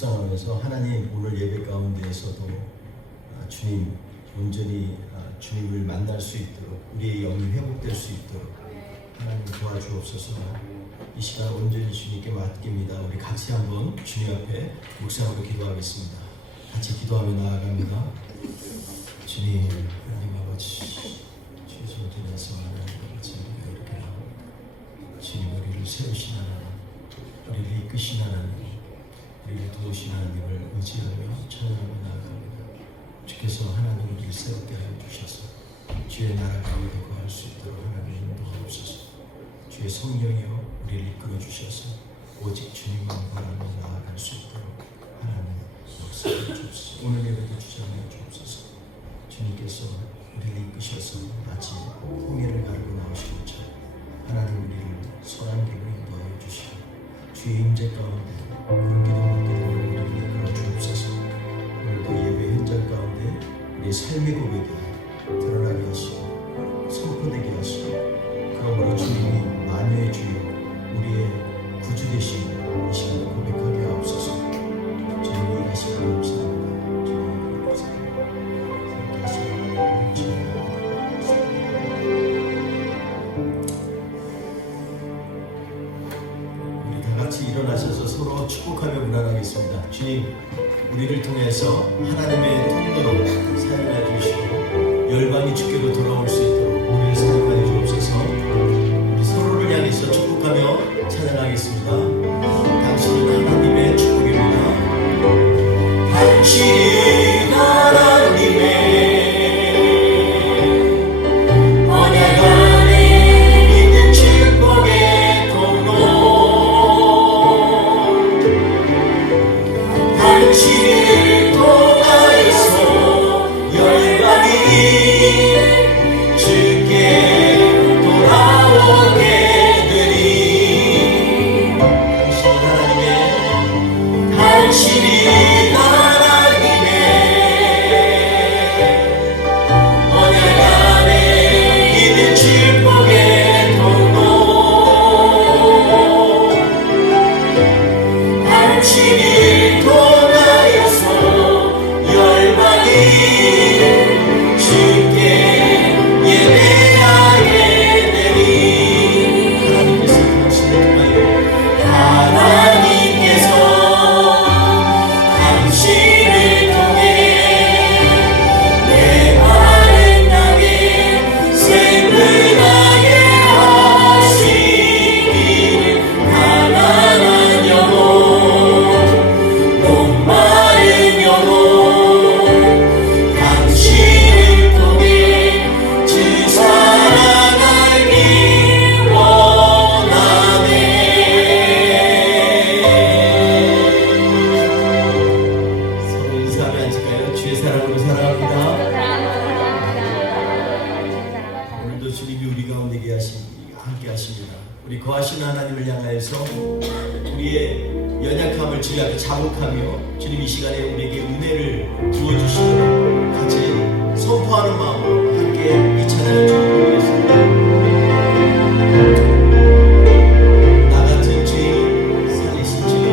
상황에서 하나님 오늘 예배 가운데에서도 주님 온전히 주님을 만날 수 있도록 우리의 영이 회복될 수 있도록 하나님 도와주옵소서. 이 시간 온전히 주님께 맡깁니다. 우리 같이 한번 주님 앞에 묵상으로 기도하겠습니다. 같이 기도하며 나아갑니다. 주님 하나님 아버지 주의 손길에서 하나님 아버지 이렇게 나옵니다. 주님 우리를 세우신 하나님, 우리를 이끄신 하나님, 우리를 도우신 하나님을 의지하며 찬양하며 나아갑니다. 주께서 하나님 우리를 세웠게 하여 주셔서 주의 나라 가운데 거할 수 있도록 하나님 인도하옵소서. 주의 성령이여 우리를 이끌어 주셔서 오직 주님만 바라며 나아갈 수 있도록 하나님 역사해 주옵소서. 오늘 예배도 주장하여 주옵소서. 주님께서 우리를 이끄셔서 마치 홍해를 가르고 나오신 것처럼 하나님 우리를 선한 길로 인도하여 주시고 주의 임재 가운데 굶기도 먹기도 우리를 이끌어 주옵소서. 오늘도 예배 현장 가운데 우리의 삶의 고백이 드러나게 하시고 선포되게 하시고 그러므로 주님이 만유의 주여 우리의 구주 되신 이 시간을 고백하게 하옵소서. 주님이 일하시기 감사합니다. 주님 감사합니다. 함께 하시는 주님 우리 다 같이 일어나셔서 서로 축복하며 문안하겠습니다. 주님 우리를 통해서 하나님의 통로로 사용하여 주시고 열방이 주께로 돌아올 수 있도록 우리를 사용하여 주옵소서. 우리 서로를 향해서 축복하며 찬양하겠습니다. 당신은 하나님의 축복입니다. 당신은 하나님의 언약 안에 있는 축복의 통로, 당신을 통하여서 열방이 주께 돌아오게 되리. 당신이 하나님의 언약 안에 있는 축복의 통로, 당신이 통하여서 열방이 주께 예배하게 되리. 하나님께서 당신을 통해 내 마른 땅에 생근하게 하시기를 가난한 영혼 목마른 영혼 당신을 통해 주 사랑 알기 원하네. 서로 인사하며 앉을까요? 주의 사랑으로 사랑합니다. 오늘도 주님이 우리 가운데 함께 하십니다. 우리 거하시는 하나님을 향하여서 우리의 연약함을 주님 앞에 자복하며 주님 이 시간에 우리에게 은혜를 부어주시도록 같이 선포하는 마음으로 함께 이 찬양을 드리겠습니다. 나 같은 죄인 살리신 주님,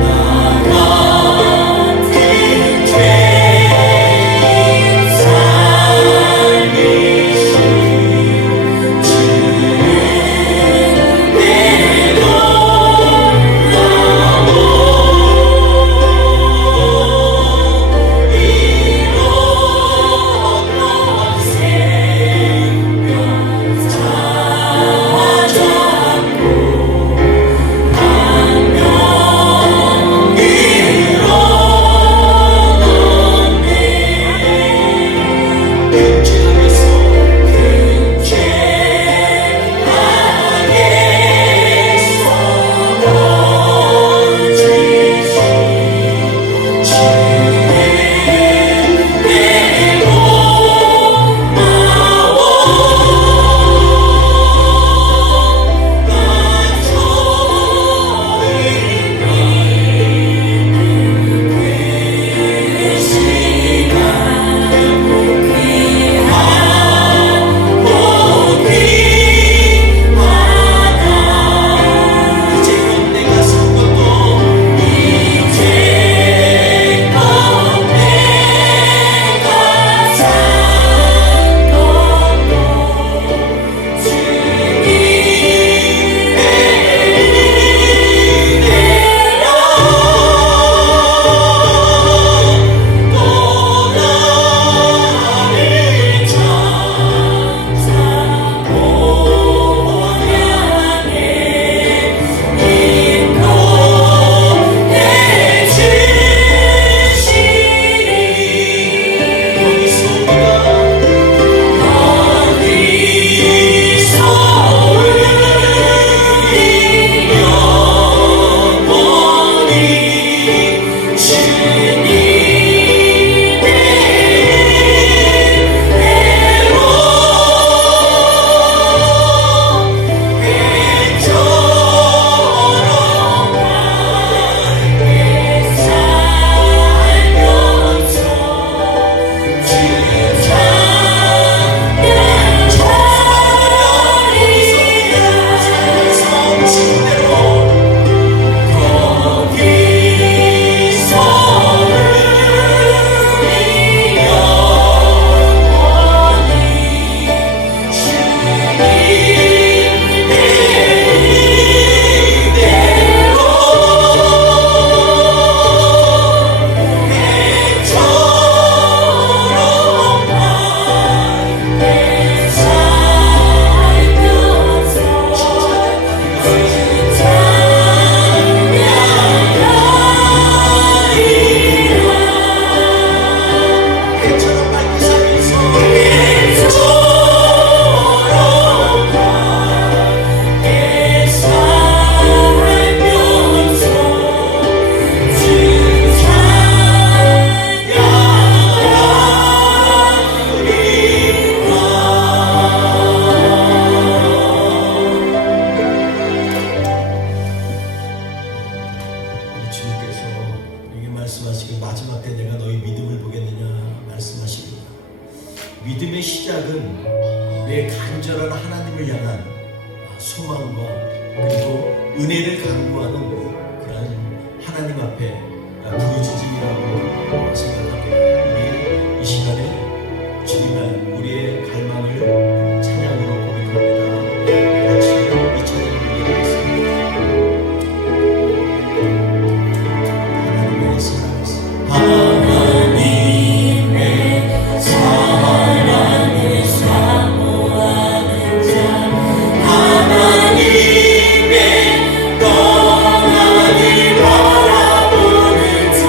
나 같은 죄인 살리신 주는 내 놀라운 이로운 말씀하시길 마지막 때 내가 너희 믿음을 보겠느냐 말씀하시구나. 믿음의 시작은 내 간절한 하나님을 향한 소망과 그리고 은혜를 강구하는 그런 하나님 앞에 부르짖음이라고 생각합니다. 우리 이 시간에 주님의 우리의 갈망을 찬양으로 고백합니다. 같이 이 찬양을 드리겠습니다. 하나님의 사랑, 하나님의 사랑을 사모하는 자, 하나님의 떠나길 바라보는 자,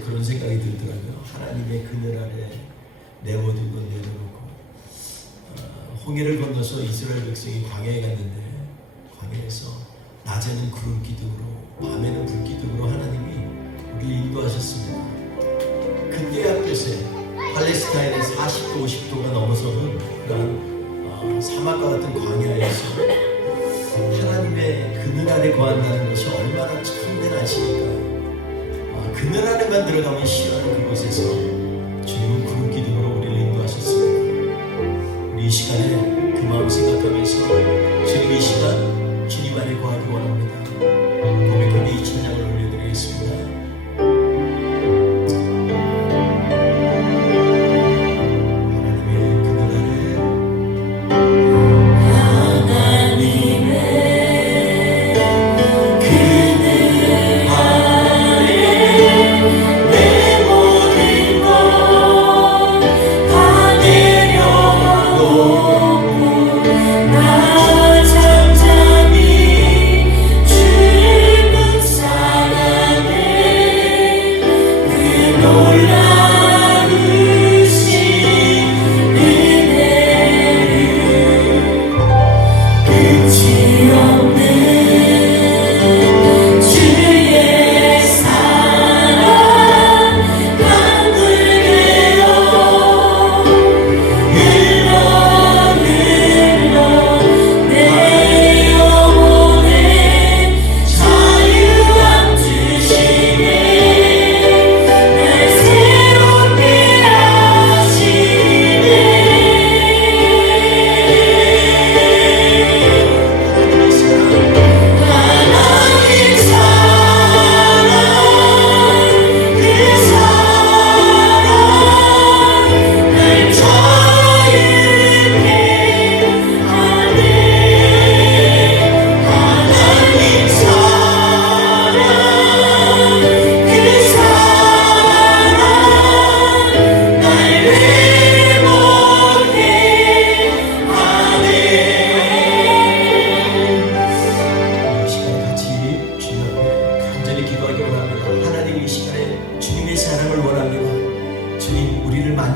때 그런 생각이 들더라고요. 하나님의 그늘 아래 내 모든 것 내려놓고 홍해를 건너서 이스라엘 백성이 광야에 갔는데 광야에서 낮에는 구름 기둥으로 밤에는 불 기둥으로 하나님이 우리를 인도하셨습니다. 그때 앞에서 팔레스타인의 40도 50도가 넘어서는 그런 사막과 같은 광야에서 하나님의 그늘 아래 거한다는 것이 얼마나 참된 안식일까요? 그늘 안에만 들어가면 시원한 그곳에서 주님은 구름 기둥으로 우리를 인도하셨습니다. 우리 이 시간에 그 마음 생각하면서 지금 이 시간 주님 안에 거하기 원합니다. 고백하며 이 찬양을 올려드리겠습니다.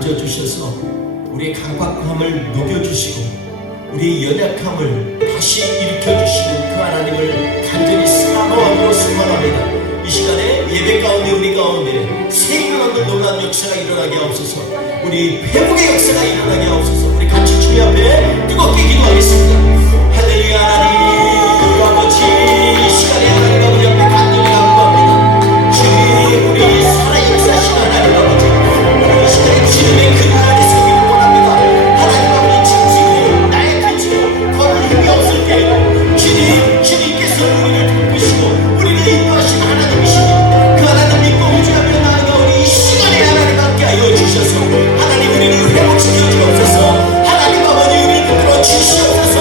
만져주셔서 우리의 강박함을 녹여주시고 우리의 연약함을 다시 일으켜주시는 그 하나님을 간절히 사모하고 순망합니다. 이 시간에 예배 가운데 우리 가운데 생명 없는 놀라운 역사가 일어나게 하옵소서. 우리 회복의 역사가 일어나게 하옵소서. 우리 같이 주님 앞에 뜨겁게 기도하겠습니다. 할렐루야. 하나님 아버지, 이 시간에 하나님 아버지 앞에 간절히 간구합니다. 주님, 우리 살아 역사하시는 하나님 아버지, 이 시간에 주님의 그늘 안에 서기를 원합니다. 하나님 아버지, 지치고 나약해지고 걸을 힘이 없을 때에도 주님께서 우리를 돕으시고 우리를 인도하시는 하나님이시니 그 하나님 믿고 의지하며 나아가 우리 이 시간에 하나님 함께 하여 주셔서 하나님 우리를 회복시켜 주옵소서. 하나님 아버지, 우리를 끌어 주시옵소서.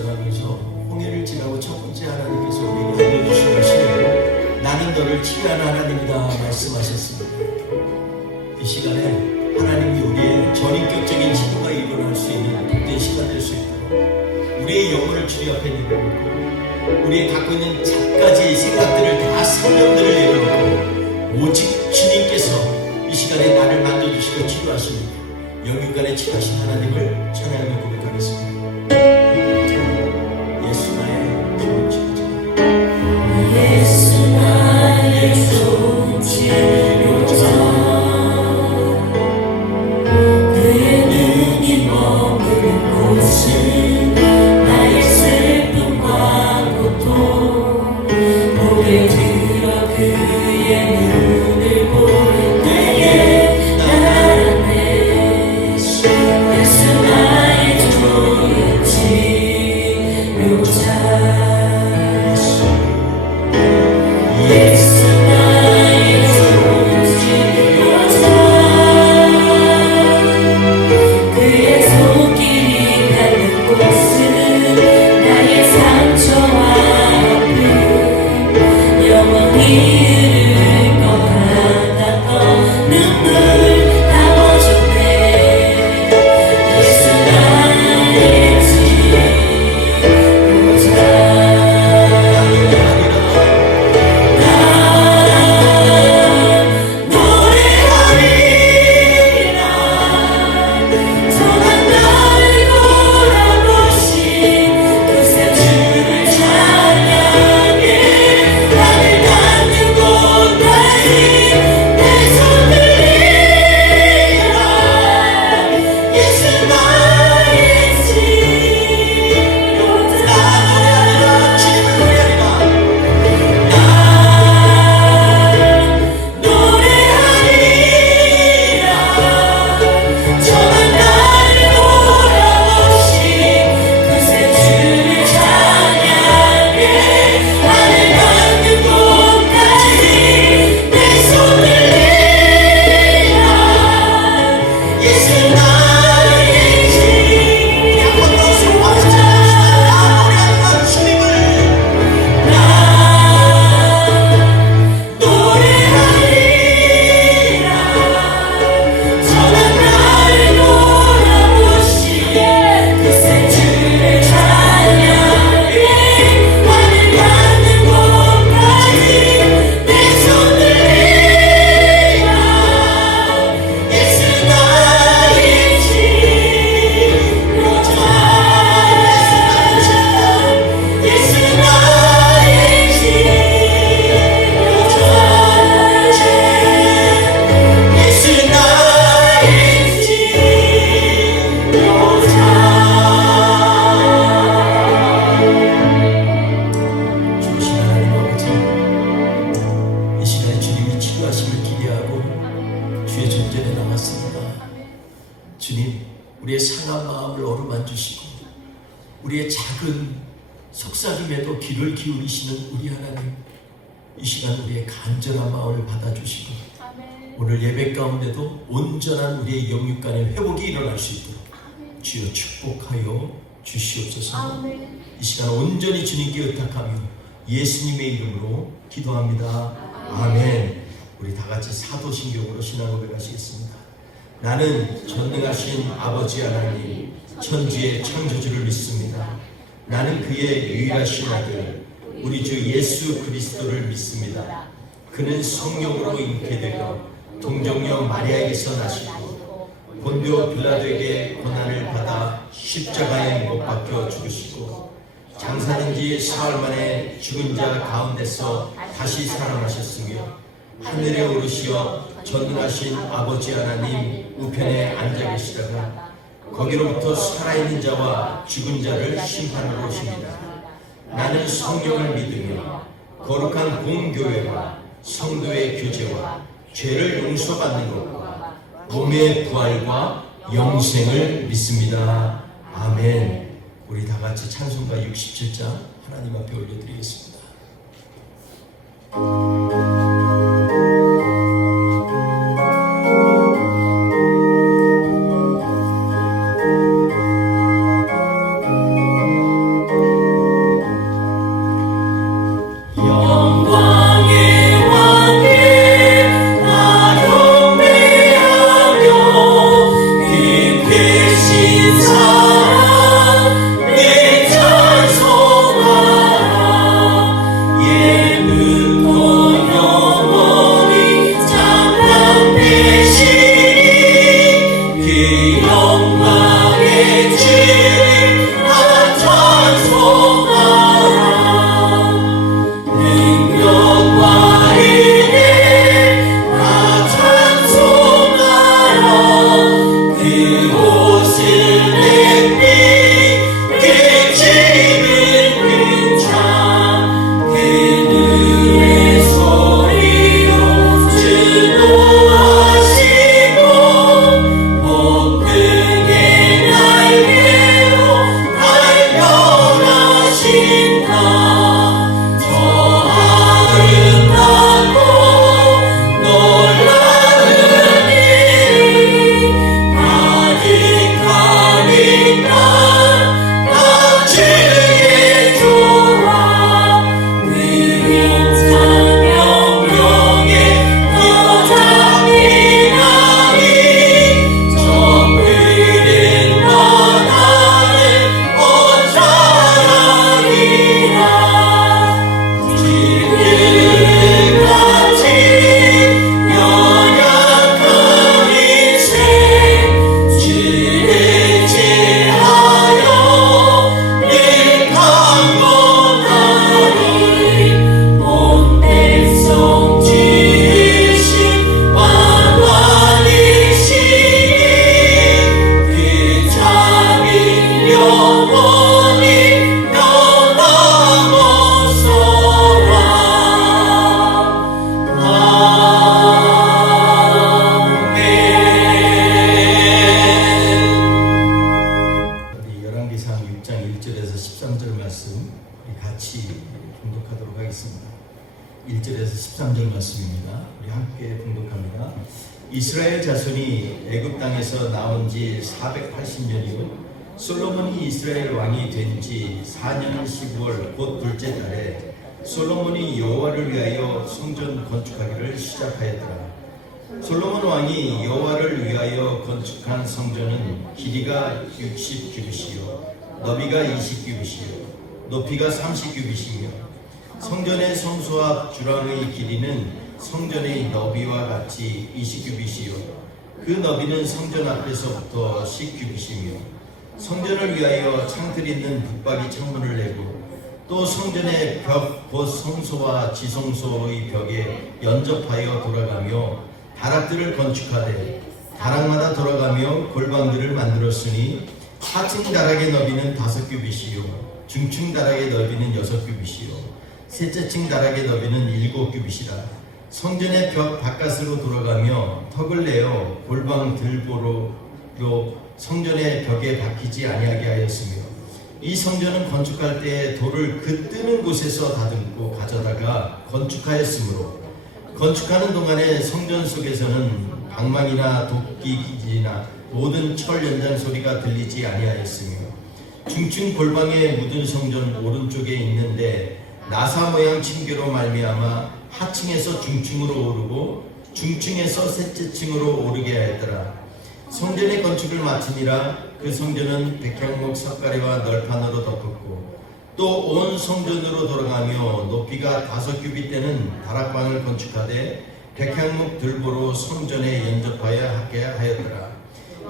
전하면서 홍해를 지나고 첫 번째 하나님께서 우리에게 알려주신 것이 나는 너를 치유하는 하나님이다 말씀하셨습니다. 이 시간에 하나님이 우리의 전인격적인 치유가 일어날 수 있는 복된 시간 될 수 있도록 우리의 영혼을 주님 앞에 내려놓고 우리의 갖고 있는 작가지의 생각들을 다 성령들을 내려놓고 오직 주님께서 이 시간에 나를 만져주시고 치유하십니다. 영육간에 치유하신 하나님을 찬양하며 고백하겠습니다. 예수 나의 좋은 치료자, 예수 나의 좋은 치료자, 그의 눈이 머무는 곳은 나의 슬픔과 고통, 고개 들어 그의 눈을 보는 내게 나타내. 예수 나의 좋은 치료자, 예수 나의 좋은 치료자, 그의 손길이 닿는 곳은 나의 상처와 아픔, 영원히 흐를 것 같았던 눈물 담아줬네. 예수 나의 치료자, 주님, 우리의 상한 마음을 어루만지시고 우리의 작은 속삭임에도 귀를 기울이시는 우리 하나님, 이 시간 우리의 간절한 마음을 받아주시고 오늘 예배 가운데도 온전한 우리의 영육간의 회복이 일어날 수 있도록 주여 축복하여 주시옵소서. 이 시간 온전히 주님께 의탁하며 예수님의 이름으로 기도합니다. 아멘. 우리 다 같이 사도신경으로 신앙 고백하시겠습니다. 나는 전능하신 아버지 하나님, 천지의 창조주를 믿습니다. 나는 그의 유일하신 아들, 우리 주 예수 그리스도를 믿습니다. 그는 성령으로 잉태되어 동정녀 마리아에게서 나시고 본디오 빌라도에게 고난을 받아 십자가에 못 박혀 죽으시고 장사된 지 사흘 만에 죽은 자 가운데서 다시 살아나셨으며 하늘에 오르시어 전능하신 아버지 하나님 우편에 앉아 계시다가 거기로부터 살아있는 자와 죽은 자를 심판하러 오십니다. 나는 성령을 믿으며 거룩한 공교회와 성도의 교제와 죄를 용서받는 것과 몸의 부활과 영생을 믿습니다. 아멘. 우리 다 같이 찬송가 67장 하나님 앞에 올려드리겠습니다. 열왕기상 6장 1절에서 13절 말씀 우리 같이 봉독하도록 하겠습니다. 1절에서 13절 말씀입니다. 우리 함께 봉독합니다. 이스라엘 자손이 애굽 땅에서 나온 지 480년 이후 솔로몬이 이스라엘 왕이 된 지 4년 12월 곧 둘째 달에 솔로몬이 여호와를 위하여 성전 건축하기를 시작하였더라. 솔로몬 왕이 여호와를 위하여 건축한 성전은 길이가 60규빗이요 너비가 20규빗이요 높이가 30규빗이며 성전의 성소 앞 주랑의 길이는 성전의 너비와 같이 20규빗이요 그 너비는 성전 앞에서부터 10규빗이며 성전을 위하여 창틀 있는 붙박이 창문을 내고 또 성전의 벽 곧 성소와 지성소의 벽에 연접하여 돌아가며 다락들을 건축하되 다락마다 돌아가며 골방들을 만들었으니 하층 다락의 너비는 5규빗이요 중층 다락의 너비는 6규빗이요 셋째층 다락의 너비는 7규빗이라. 성전의 벽 바깥으로 돌아가며 턱을 내어 골방 들보로 성전의 벽에 박히지 아니하게 하였으며 이 성전은 건축할 때 돌을 그 뜨는 곳에서 다듬고 가져다가 건축하였으므로 건축하는 동안에 성전 속에서는 방망이나 도끼기나 모든 철 연장 소리가 들리지 아니하였으며 중층 골방에 묻은 성전 오른쪽에 있는데 나사 모양 층계로 말미암아 하층에서 중층으로 오르고 중층에서 셋째 층으로 오르게 하였더라. 성전의 건축을 마치니라. 그 성전은 백향목 석가래와 널판으로 덮었고 또 온 성전으로 돌아가며 높이가 5규빗 되는 다락방을 건축하되 백향목 들보로 성전에 연접하여 하게 하였더라.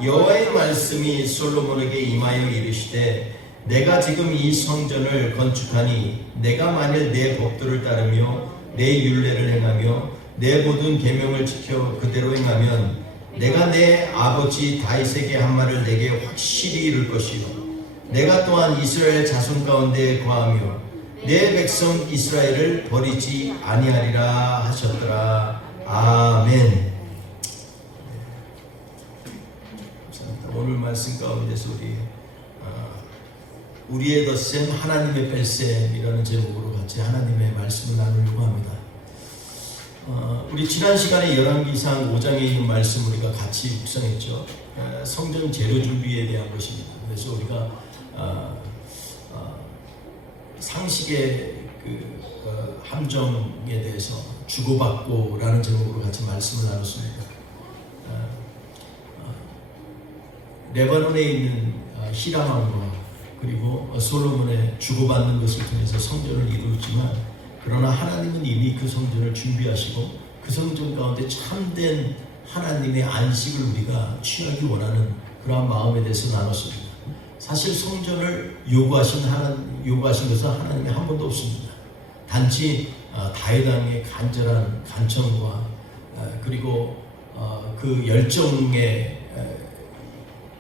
여호와의 말씀이 솔로몬에게 임하여 이르시되 내가 지금 이 성전을 건축하니 내가 만일 내 법도를 따르며 내 율례를 행하며 내 모든 계명을 지켜 그대로 행하면 내가 내 아버지 다윗에게 한 말을 내게 확실히 이룰 것이요 내가 또한 이스라엘 자손 가운데 거하며 내 백성 이스라엘을 버리지 아니하리라 하셨더라. 아멘. 감사합니다. 오늘 말씀 가운데서 우리의 덧셈 하나님의 뺄셈이라는 제목으로 같이 하나님의 말씀을 나누려고 합니다. 우리 지난 시간에 열왕기상 5장에 있는 말씀 우리가 같이 묵상했죠. 성전 재료 준비에 대한 것입니다. 그래서 우리가 상식의 함정에 대해서 주고받고라는 제목으로 같이 말씀을 나눴습니다. 레바논에 있는 히람 왕과 그리고 솔로몬의 주고받는 것을 통해서 성전을 이루었지만 그러나 하나님은 이미 그 성전을 준비하시고 그 성전 가운데 참된 하나님의 안식을 우리가 취하기 원하는 그러한 마음에 대해서 나눴습니다. 사실 성전을 요구하신 것은 하나님이 한 번도 없습니다. 단지 다윗 왕의 간절한 간청과 그리고 그 열정에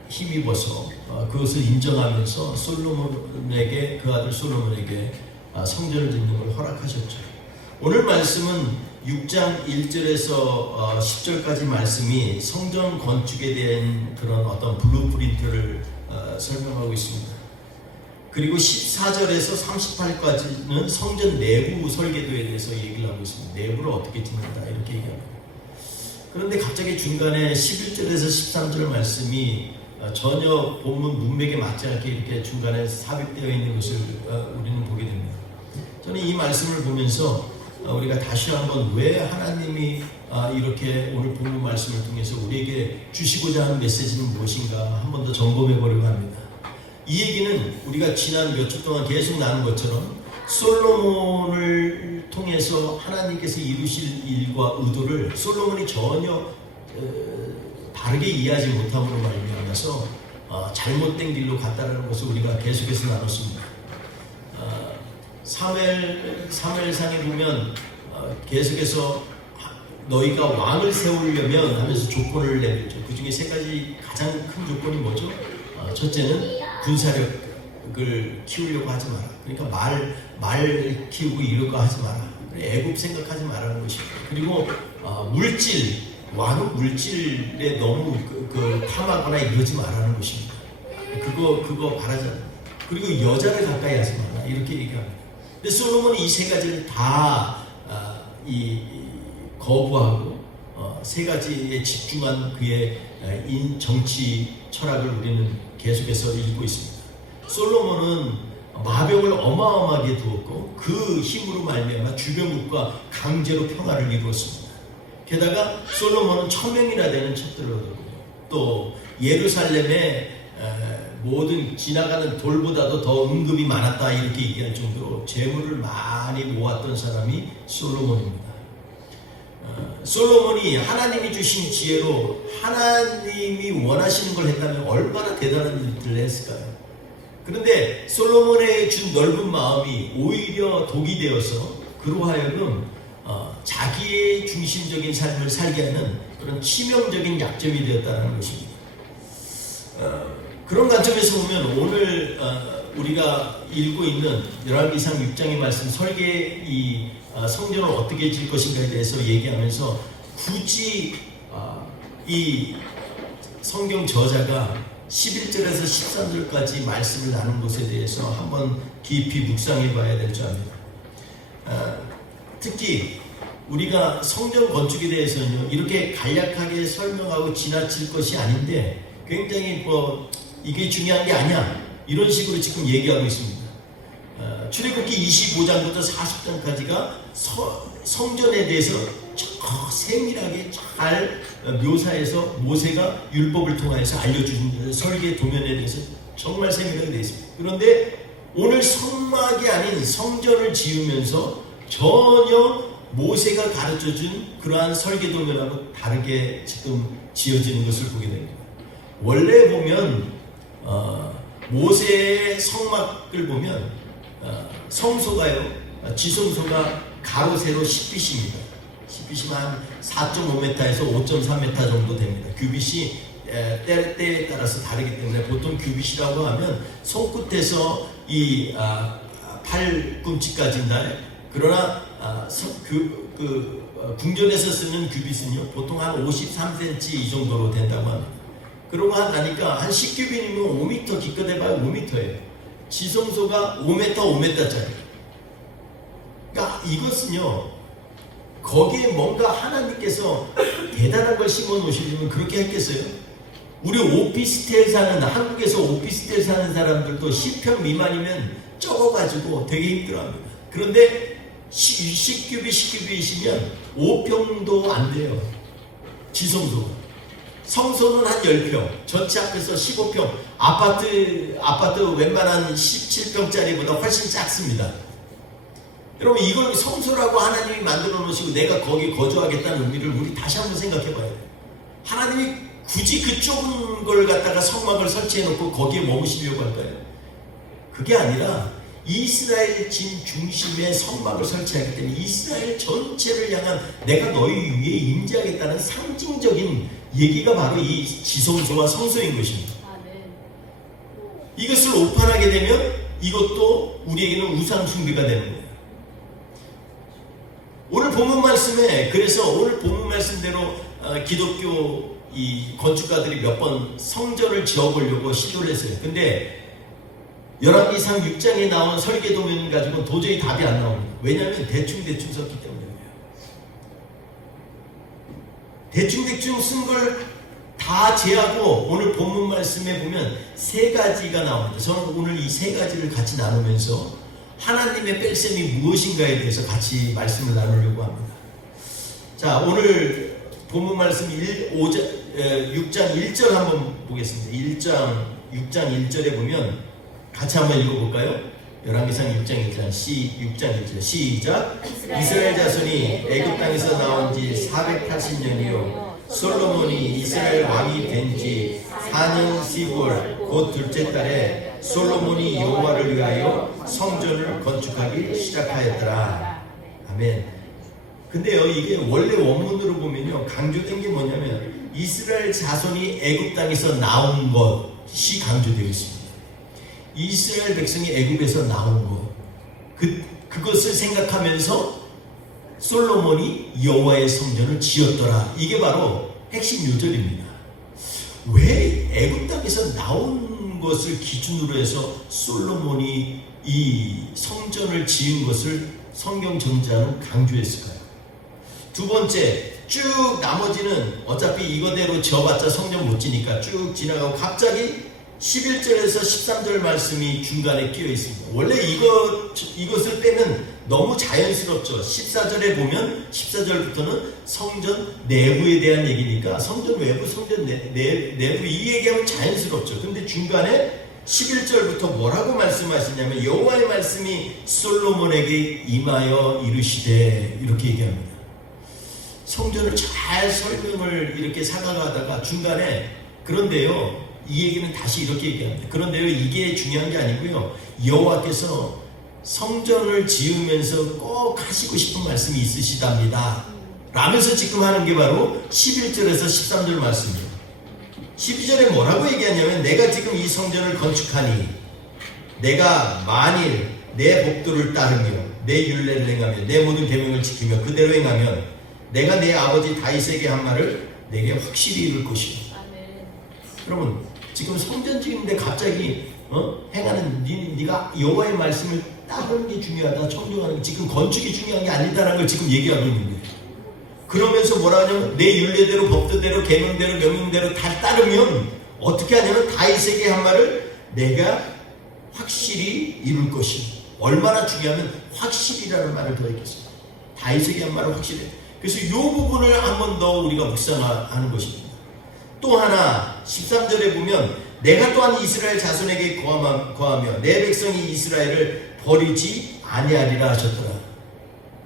힘입어서 그것을 인정하면서 솔로몬에게 그 아들 솔로몬에게 성전을 짓는 걸 허락하셨죠. 오늘 말씀은 6장 1절에서 10절까지 말씀이 성전 건축에 대한 그런 어떤 블루프린트를 설명하고 있습니다. 그리고 14절에서 38까지는 성전 내부 설계도에 대해서 얘기를 하고 있습니다. 내부를 어떻게 짓는다 이렇게 얘기합니다. 그런데 갑자기 중간에 11절에서 13절 말씀이 전혀 본문 문맥에 맞지 않게 이렇게 중간에 삽입되어 있는 것을 우리는 보게 됩니다. 저는 이 말씀을 보면서 우리가 다시 한번 왜 하나님이 이렇게 오늘 본문 말씀을 통해서 우리에게 주시고자 하는 메시지는 무엇인가 한 번 더 점검해 보려고 합니다. 이 얘기는 우리가 지난 몇 주 동안 계속 나눈 것처럼 솔로몬을 통해서 하나님께서 이루실 일과 의도를 솔로몬이 전혀 바르게 이해하지 못함으로 말미암아서 잘못된 길로 갔다라는 것을 우리가 계속해서 나눴습니다. 사무엘상에 보면 계속해서 너희가 왕을 세우려면 하면서 조건을 내밀죠. 그 중에 3가지 가장 큰 조건이 뭐죠? 첫째는 군사력을 키우려고 하지 마라. 그러니까 말 키우고 이러고 하지 마라. 애국 생각하지 말라는 것입니다. 그리고 왕은 물질에 너무 탐하거나 이러지 말라는 것입니다. 그거 바라지 않아요. 그리고 여자를 가까이 하지 마라 이렇게 얘기합니다. 근데 솔로몬이 이 세 가지를 다 거부하고 세 가지에 집중한 그의 정치 철학을 우리는 계속해서 읽고 있습니다. 솔로몬은 마병을 어마어마하게 두었고 그 힘으로 말미암아 주변국과 강제로 평화를 이루었습니다. 게다가 솔로몬은 1000명이나 되는 첩들을 얻었고요. 또 예루살렘에 모든 지나가는 돌보다도 더 은금이 많았다 이렇게 얘기할 정도로 재물을 많이 모았던 사람이 솔로몬입니다. 솔로몬이 하나님이 주신 지혜로 하나님이 원하시는 걸 했다면 얼마나 대단한 일들을 했을까요? 그런데 솔로몬의 준 넓은 마음이 오히려 독이 되어서 그로 하여금 자기의 중심적인 삶을 살게 하는 그런 치명적인 약점이 되었다는 것입니다. 그런 관점에서 보면 오늘 우리가 읽고 있는 열왕기상 6장의 말씀 설계 성전을 어떻게 질 것인가에 대해서 얘기하면서 굳이 이 성경 저자가 11절에서 13절까지 말씀을 나눈 것에 대해서 한번 깊이 묵상해 봐야 될 줄 압니다. 특히 우리가 성전 건축에 대해서는요 이렇게 간략하게 설명하고 지나칠 것이 아닌데 굉장히 이게 중요한 게 아니야 이런 식으로 지금 얘기하고 있습니다. 출애굽기 25장부터 40장까지가 성전에 대해서 세밀하게 잘 묘사해서 모세가 율법을 통해서 알려준 설계 도면에 대해서 정말 세밀하게 되어 있습니다. 그런데 오늘 성막이 아닌 성전을 지으면서 전혀 모세가 가르쳐준 그러한 설계 도면하고 다르게 지금 지어지는 것을 보게 됩니다. 원래 보면 모세의 성막을 보면 성소가요 지성소가 가로 세로 10빗입니다. 10빗이면 한 4.5m에서 5.3m 정도 됩니다. 규빗이 때에 따라서 다르기 때문에 보통 규빗이라고 하면 손끝에서 이 팔꿈치까지 날 그러나 궁전에서 쓰는 규빗은요 보통 한 53cm 이 정도로 된다고 합니다. 그러고 나니까 한 10규빗이면 5m 기껏 해봐야 5m예요. 지성소가 5m, 5m짜리. 그러니까 이것은요, 거기에 뭔가 하나님께서 대단한 걸 심어 놓으시려면 그렇게 했겠어요? 우리 오피스텔 한국에서 오피스텔 사는 사람들도 10평 미만이면 적어가지고 되게 힘들어합니다. 그런데 10규빗이시면 5평도 안 돼요. 지성소가. 성소는 한 10평, 전체 합해서 15평, 아파트 웬만한 17평짜리보다 훨씬 작습니다. 여러분 이걸 성소라고 하나님이 만들어 놓으시고 내가 거기 거주하겠다는 의미를 우리 다시 한번 생각해 봐야 돼요. 하나님이 굳이 그 좁은 걸 갖다가 성막을 설치해 놓고 거기에 머무시려고 할까요? 그게 아니라 이스라엘 진 중심에 성막을 설치하기 때문에 이스라엘 전체를 향한 내가 너희 위에 임재하겠다는 상징적인 얘기가 바로 이 지성소와 성소인 것입니다. 이것을 오판하게 되면 이것도 우리에게는 우상 숭배가 되는 거예요. 오늘 본문 말씀에 그래서 오늘 본문 말씀대로 기독교 이 건축가들이 몇 번 성전을 지어보려고 시도를 했어요. 근데 열왕기상 6장에 나온 설계도면 가지고는 도저히 답이 안 나옵니다. 왜냐하면 대충 썼기 때문이에요. 대충 쓴 걸 다 제하고 오늘 본문 말씀에 보면 세 가지가 나옵니다. 저는 오늘 이 세 가지를 같이 나누면서 하나님의 뺄셈이 무엇인가에 대해서 같이 말씀을 나누려고 합니다. 자, 오늘 본문 말씀 6장 1절 한번 보겠습니다. 6장 1절에 보면 같이 한번 읽어볼까요? 열왕기상 6장 1절 6장 1절 시작. 이스라엘 자손이 애굽 땅에서 나온 지 480년이요 솔로몬이 이스라엘 왕이 된 지 4년 10월 곧 둘째 달에 솔로몬이 여호와를 위하여 성전을 건축하기 시작하였더라. 아멘. 근데요 이게 원래 원문으로 보면요 강조된 게 뭐냐면 이스라엘 자손이 애굽 땅에서 나온 것이 강조되어 있습니다. 이스라엘 백성이 애굽에서 나온 것 그것을 생각하면서 솔로몬이 여호와의 성전을 지었더라. 이게 바로 핵심 요절입니다. 왜 애굽 땅에서 나온 것을 기준으로 해서 솔로몬이 이 성전을 지은 것을 성경 전자는 강조했을까요? 두 번째, 쭉 나머지는 어차피 이거대로 지어봤자 성전 못 지니까 쭉 지나가고 갑자기 11절에서 13절 말씀이 중간에 끼어 있습니다. 원래 이것을 빼면 너무 자연스럽죠. 14절에 보면 14절부터는 성전 내부에 대한 얘기니까 성전 외부, 성전 내부 이 얘기하면 자연스럽죠. 근데 중간에 11절부터 뭐라고 말씀하시냐면 여호와의 말씀이 솔로몬에게 임하여 이르시되 이렇게 얘기합니다. 성전을 잘 설명을 이렇게 사가다가 중간에 그런데요 이 얘기는 다시 이렇게 얘기합니다. 그런데요 이게 중요한 게 아니고요 여호와께서 성전을 지으면서 꼭 하시고 싶은 말씀이 있으시답니다 라면서 지금 하는 게 바로 11절에서 13절 말씀이에요. 12절에 뭐라고 얘기하냐면 내가 지금 이 성전을 건축하니 내가 만일 내 복도를 따르며 내 율례를 행하며 내 모든 계명을 지키며 그대로 행하면 내가 내 아버지 다윗에게 한 말을 내게 확실히 이룰 것이요. 여러분 지금 성전 지는데 갑자기 행하는 네가 여호와의 말씀을 따르는 게 중요하다 청종하는 게 지금 건축이 중요한 게 아니다라는 걸 지금 얘기하고 있는 거예요. 그러면서 뭐라 하냐면 내 율례대로 법도대로 계명대로 명령대로 다 따르면 어떻게 하냐면 다윗에게 한 말을 내가 확실히 이룰 것이 얼마나 중요하면 확실히라는 말을 더했겠습니다. 다윗에게 한 말을 확실히. 그래서 이 부분을 한 번 더 우리가 묵상하는 것입니다. 또 하나 13절에 보면 내가 또한 이스라엘 자손에게 거하며 내 백성이 이스라엘을 버리지 아니하리라 하셨더라.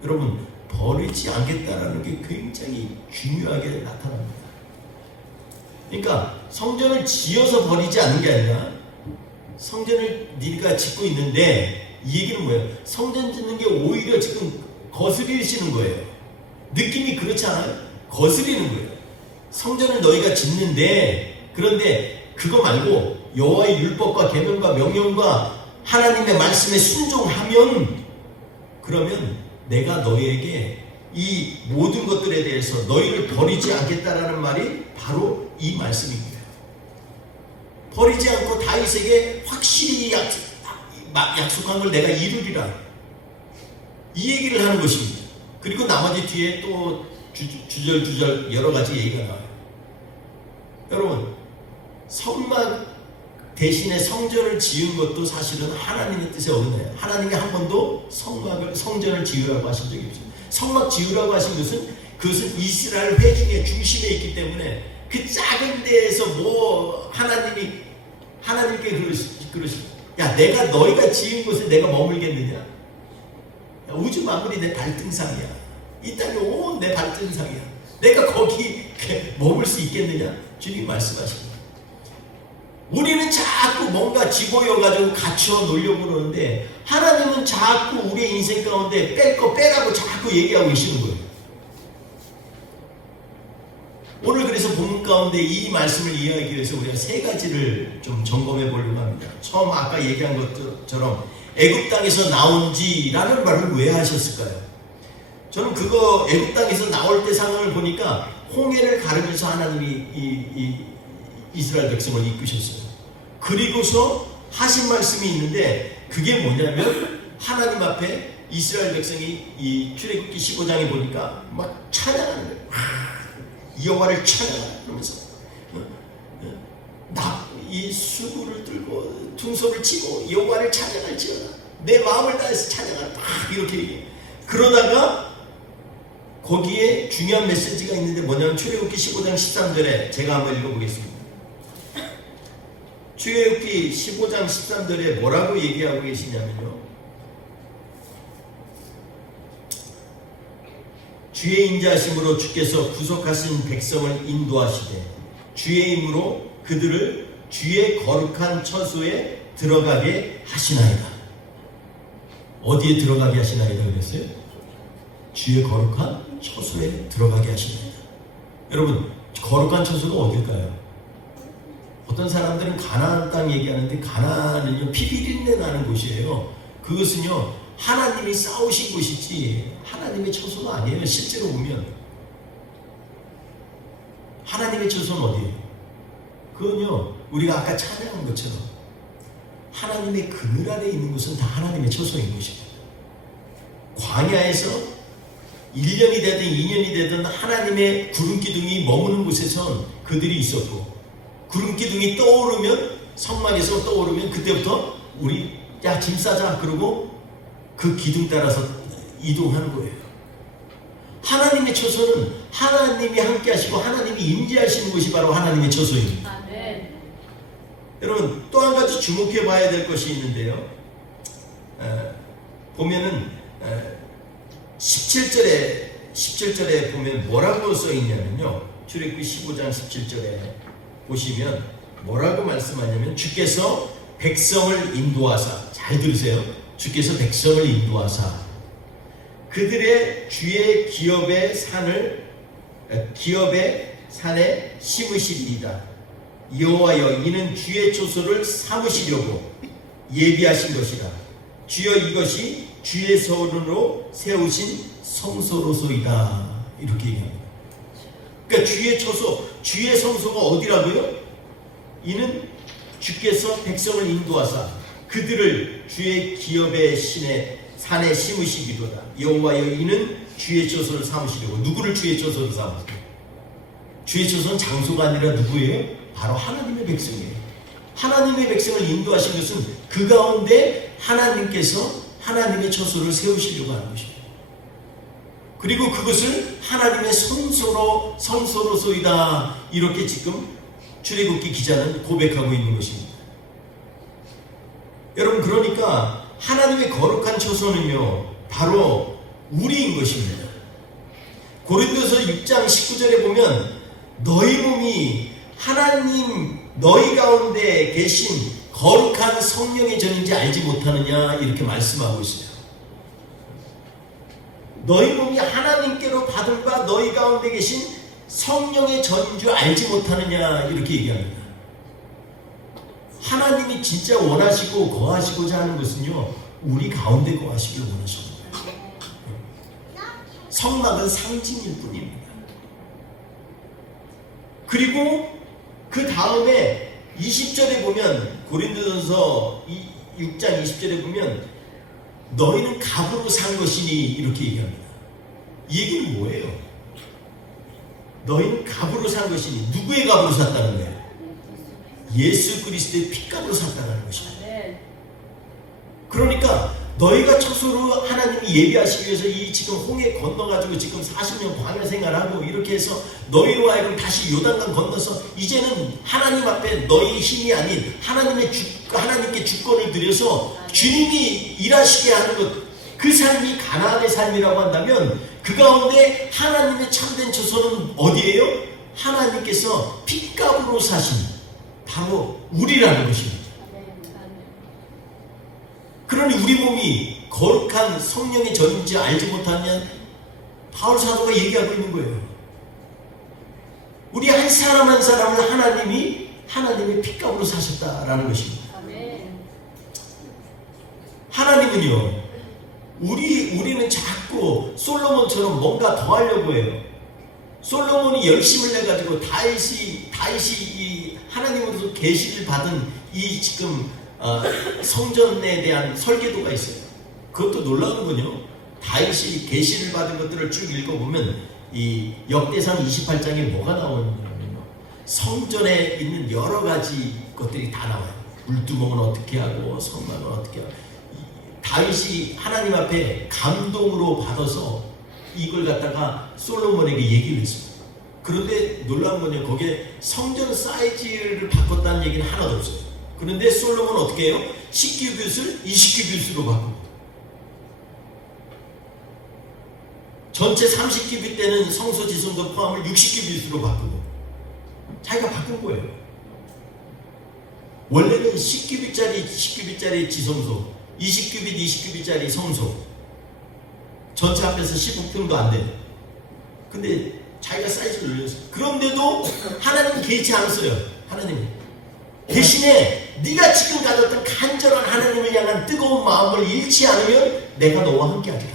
여러분 버리지 않겠다라는 게 굉장히 중요하게 나타납니다. 그러니까 성전을 지어서 버리지 않는 게 아니라 성전을 네가 짓고 있는데 이 얘기는 뭐예요? 성전 짓는 게 오히려 지금 거스리시는 거예요. 느낌이 그렇지 않아요? 거스리는 거예요. 성전을 너희가 짓는데 그런데 그거 말고 여호와의 율법과 계명과 명령과 하나님의 말씀에 순종하면 그러면 내가 너희에게 이 모든 것들에 대해서 너희를 버리지 않겠다라는 말이 바로 이 말씀입니다. 버리지 않고 다윗에게 확실히 약속한 걸 내가 이루리라 이 얘기를 하는 것입니다. 그리고 나머지 뒤에 또 주절주절 여러 가지 얘기가 나와요. 여러분 성막 대신에 성전을 지은 것도 사실은 하나님의 뜻에 어긋나요. 하나님이 한 번도 성전을 지으라고 하신 적이 없어요. 성막 지으라고 하신 것은 그것은 이스라엘 회중의 중심에 있기 때문에 그 작은 데에서 뭐 하나님께 그러시죠. 야 내가 너희가 지은 곳에 내가 머물겠느냐? 야, 우주 만물이 내 발등상이야. 이 땅이 온 내 발등상이야. 내가 거기 머물 수 있겠느냐? 주님 말씀하십니다. 우리는 자꾸 뭔가 집어여가지고 갖추어 놓으려고 그러는데 하나님은 자꾸 우리의 인생 가운데 뺄 거 빼라고 자꾸 얘기하고 계시는 거예요. 오늘 그래서 본문 가운데 이 말씀을 이해하기 위해서 우리가 세 가지를 좀 점검해 보려고 합니다. 처음 아까 얘기한 것처럼 애굽 땅에서 나온지라는 말을 왜 하셨을까요? 저는 그거 애굽 땅에서 나올 때 상황을 보니까 홍해를 가르면서 하나님이 이스라엘 백성을 이끄셨어요. 그리고서 하신 말씀이 있는데 그게 뭐냐면 하나님 앞에 이스라엘 백성이 이 출애굽기 15장에 보니까 막 찬양하는 거예요. 여호와를 찬양하라 그러면서 이 수구를 들고 퉁소를 치고 여호와를 찬양할지어다 내 마음을 다해서 찬양하라 막 이렇게 얘기해요. 그러다가 거기에 중요한 메시지가 있는데 뭐냐면 출애굽기 15장 13절에 제가 한번 읽어보겠습니다. 출애굽기 15장 13절에 뭐라고 얘기하고 계시냐면요. 주의 인자하심으로 주께서 구속하신 백성을 인도하시되 주의 힘으로 그들을 주의 거룩한 처소에 들어가게 하시나이다. 어디에 들어가게 하시나이다 그랬어요? 주의 거룩한 처소에 들어가게 하시나이다. 여러분 거룩한 처소가 어딜까요? 어떤 사람들은 가나안 땅 얘기하는데 가나안은요 피비린내 나는 곳이에요. 그것은요 하나님이 쌓으신 곳이지 하나님의 처소가 아니에요. 실제로 보면 하나님의 처소는 어디예요? 그건요 우리가 아까 찬양한 것처럼 하나님의 그늘 아래 있는 것은 다 하나님의 처소인 것입니다. 광야에서 1년이 되든 2년이 되든 하나님의 구름기둥이 머무는 곳에선 그들이 있었고, 구름기둥이 떠오르면, 성막에서 떠오르면 그때부터 우리 야 짐 싸자 그러고 그 기둥 따라서 이동하는 거예요. 하나님의 처소는 하나님이 함께 하시고 하나님이 임재하시는 곳이 바로 하나님의 처소입니다. 아멘. 여러분 또 한 가지 주목해 봐야 될 것이 있는데요. 보면은 17절에 보면 뭐라고 써 있냐면요. 출애굽기 15장 17절에 보시면 뭐라고 말씀하냐면, 주께서 백성을 인도하사, 잘 들으세요. 주께서 백성을 인도하사 그들의 주의 기업의 산에 심으시리이다. 여호와여, 이는 주의 초소를 삼으시려고 예비하신 것이라. 주여, 이것이 주의 손으로 세우신 성소로소이다. 이렇게 얘기합니다. 그러니까 주의 초소, 주의 성소가 어디라고요? 이는 주께서 백성을 인도하사 그들을 주의 기업의 산에 심으시기로다. 여호와여, 이는 주의 초소를 삼으시려고. 누구를 주의 초소로 삼으시려고? 주의 초소는 장소가 아니라 누구예요? 바로 하나님의 백성이에요. 하나님의 백성을 인도하신 것은 그 가운데 하나님께서 하나님의 처소를 세우시려고 하는 것입니다. 그리고 그것을 하나님의 성소로소이다, 이렇게 지금 출애굽기 기자는 고백하고 있는 것입니다. 여러분, 그러니까 하나님의 거룩한 처소는요 바로 우리인 것입니다. 고린도서 6장 19절에 보면 너희 몸이 하나님 너희 가운데 계신 거룩한 성령의 전인지 알지 못하느냐, 이렇게 말씀하고 있어요. 너희 몸이 하나님께로 받은 바 너희 가운데 계신 성령의 전인 줄 알지 못하느냐, 이렇게 얘기합니다. 하나님이 진짜 원하시고 거하시고자 하는 것은요 우리 가운데 거하시길 원하시는 거예요. 성막은 상징일 뿐입니다. 그리고 그 다음에 20절에 보면, 고린도전서 6장 20절에 보면 너희는 갑으로 산 것이니, 이렇게 얘기합니다. 이 얘기는 뭐예요? 너희는 갑으로 산 것이니, 누구의 갑으로 샀다는 거예요? 예수 그리스도의 핏값으로 샀다는 것입니다. 그러니까 너희가 처소로 하나님이 예비하시기 위해서 이 지금 홍해 건너가지고 지금 40년 광야 생활하고 이렇게 해서 너희로 하여금 다시 요단강 건너서 이제는 하나님 앞에 너희 힘이 아닌 하나님께 주권을 들여서 주님이 일하시게 하는 것, 그 삶이 가나안의 삶이라고 한다면 그 가운데 하나님의 참된 처소는 어디예요? 하나님께서 핏값으로 사신 바로 우리라는 것입니다. 그러니 우리 몸이 거룩한 성령의 전인지 알지 못하면 바울 사도가 얘기하고 있는 거예요. 우리 한 사람 한 사람을 하나님이 하나님의 핏값으로 사셨다라는 것입니다. 하나님은요 우리는 자꾸 솔로몬처럼 뭔가 더 하려고 해요. 솔로몬이 열심을 내가지고 다윗이 이 하나님으로서 계시를 받은 이 지금 성전에 대한 설계도가 있어요. 그것도 놀라운 건요, 다윗이 계시를 받은 것들을 쭉 읽어보면 이 역대상 28장에 뭐가 나오냐면요, 성전에 있는 여러 가지 것들이 다 나와요. 물두멍은 어떻게 하고 성막은 어떻게 하고. 다윗이 하나님 앞에 감동으로 받아서 이걸 갖다가 솔로몬에게 얘기를 했습니다. 그런데 놀라운 건요, 거기에 성전 사이즈를 바꿨다는 얘기는 하나도 없어요. 그런데 솔로몬은 어떻게 해요? 10규빗을 20규빗으로 바꾸고, 전체 30규빗 되는 성소 지성도 포함을 60규빗으로 바꾸고, 자기가 바꾼 거예요. 원래는 10규빗짜리 지성소, 20규빗 20규빗짜리 성소, 전체 앞에서 15평도 안 돼요. 근데 자기가 사이즈를 늘렸어요. 그런데도 하나님은 개의치 않았어요. 하나님 대신에 네가 지금 가졌던 간절한 하나님을 향한 뜨거운 마음을 잃지 않으면 내가 너와 함께 하리라.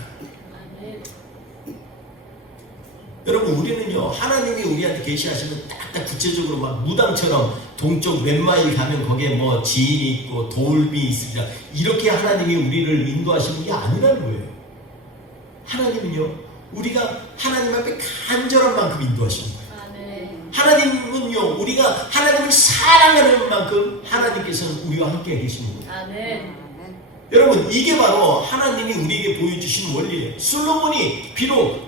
여러분, 우리는요 하나님이 우리한테 계시하시면 딱딱 구체적으로 막 무당처럼 동쪽 몇 마일 가면 거기에 뭐 지인이 있고 도울비 있으리라. 이렇게 하나님이 우리를 인도하시는 게 아니라는 거예요. 하나님은요, 우리가 하나님 앞에 간절한 만큼 인도하시는 거예요. 하나님은요, 우리가 하나님을 사랑하는 만큼 하나님께서는 우리와 함께 계시는 거예요. 아멘. 여러분, 이게 바로 하나님이 우리에게 보여주신 원리예요. 솔로몬이 비록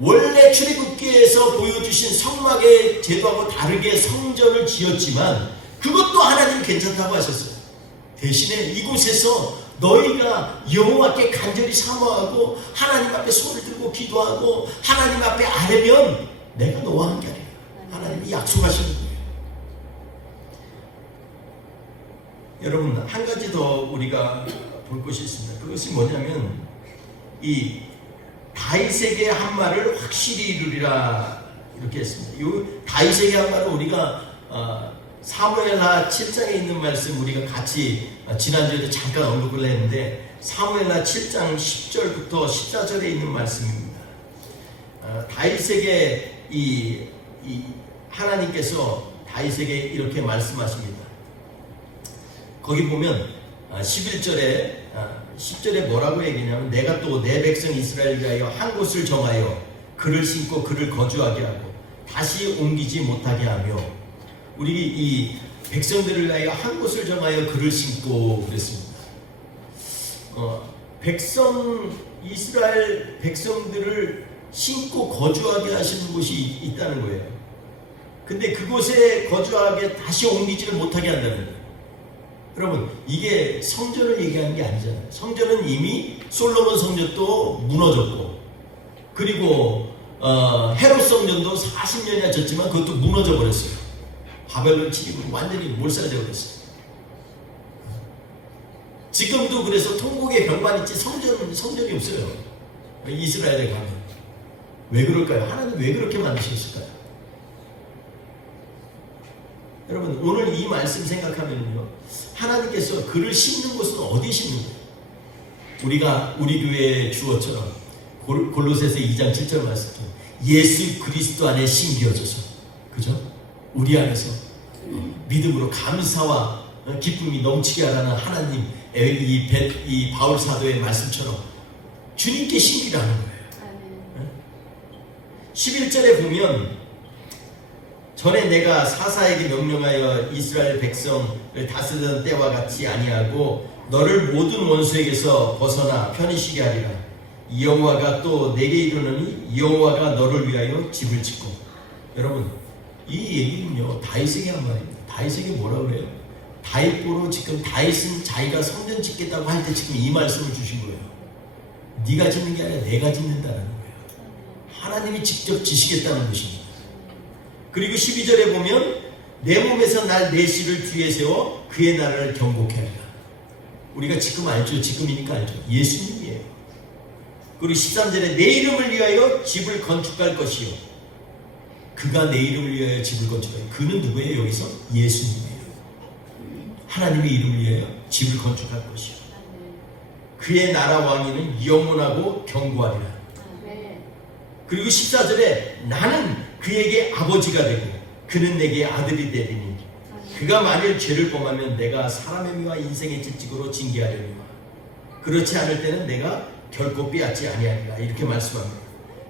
원래 출애굽기에서 보여주신 성막의 제도하고 다르게 성전을 지었지만 그것도 하나님이 괜찮다고 하셨어요. 대신에 이곳에서 너희가 여호와께 간절히 사모하고 하나님 앞에 손을 들고 기도하고 하나님 앞에 아뢰면 내가 너와 함께 하리라. 하나님이 약속하시는 거예요. 여러분, 한 가지 더 우리가 볼 것이 있습니다. 그것이 뭐냐면 이 다윗에게 한 말을 확실히 이루리라 이렇게 했습니다. 이 다윗에게 한 말은 우리가 사무엘하 7장에 있는 말씀 우리가 같이 지난주에도 잠깐 언급을 했는데 사무엘하 7장 10절부터 14절에 있는 말씀입니다. 다윗에게 이 하나님께서 다윗에게 이렇게 말씀하십니다. 거기 보면 11절에 10절에 뭐라고 얘기냐면 내가 또 내 백성 이스라엘 위하여 한 곳을 정하여 그를 심고 그를 거주하게 하고 다시 옮기지 못하게 하며 우리 이 백성들을 위하여 한 곳을 정하여 그를 심고 그랬습니다. 이스라엘 백성들을 심고 거주하게 하시는 곳이 있다는 거예요. 근데 그곳에 거주하게 다시 옮기지를 못하게 한다는 거예요. 여러분, 이게 성전을 얘기하는 게 아니잖아요. 성전은 이미 솔로몬 성전도 무너졌고 그리고 헤롯 성전도 40년이나 졌지만 그것도 무너져 버렸어요. 바벨론 침입으로 완전히 몰살져 버렸어요. 지금도 그래서 통곡의 병만 있지 성전이 없어요. 이스라엘에 가면. 왜 그럴까요? 하나님 왜 그렇게 만드셨을까요? 여러분, 오늘 이 말씀 생각하면요, 하나님께서 그를 심는 곳은 어디 심는 거예요? 우리가 우리 교회의 주어처럼 골로새서 2장 7절 말씀, 예수 그리스도 안에 심겨져서, 그죠? 우리 안에서 믿음으로 감사와 기쁨이 넘치게 하라는 하나님 이 바울 사도의 말씀처럼 주님께 심기라는 거예요. 11절에 보면 전에 내가 사사에게 명령하여 이스라엘 백성을 다스리던 때와 같이 아니하고 너를 모든 원수에게서 벗어나 편히 쉬게 하리라. 여호와가 또 내게 이르노니 여호와가 너를 위하여 집을 짓고. 여러분, 이 얘기는요 다윗에게 한 말입니다. 다윗에게 뭐라고 그래요? 다윗보로 지금 다윗은 자기가 성전 짓겠다고 할 때 지금 이 말씀을 주신 거예요. 네가 짓는 게 아니라 내가 짓는다는 거예요. 하나님이 직접 지시겠다는 것입니다. 그리고 12절에 보면 내 몸에서 날 내시를 뒤에 세워 그의 나라를 경고케 하리라. 우리가 지금 알죠. 지금이니까 알죠. 예수님이에요. 그리고 13절에 내 이름을 위하여 집을 건축할 것이요. 그가 내 이름을 위하여 집을 건축해요. 그는 누구예요? 여기서 예수님이에요. 하나님의 이름을 위하여 집을 건축할 것이요. 그의 나라 왕위는 영원하고 견고하리라. 그리고 14절에 나는 그에게 아버지가 되고 그는 내게 아들이 되리니 그가 만일 죄를 범하면 내가 사람의 미와 인생의 채찍으로 징계하려니와 그렇지 않을 때는 내가 결코 빼앗지 아니하리라. 이렇게 말씀합니다.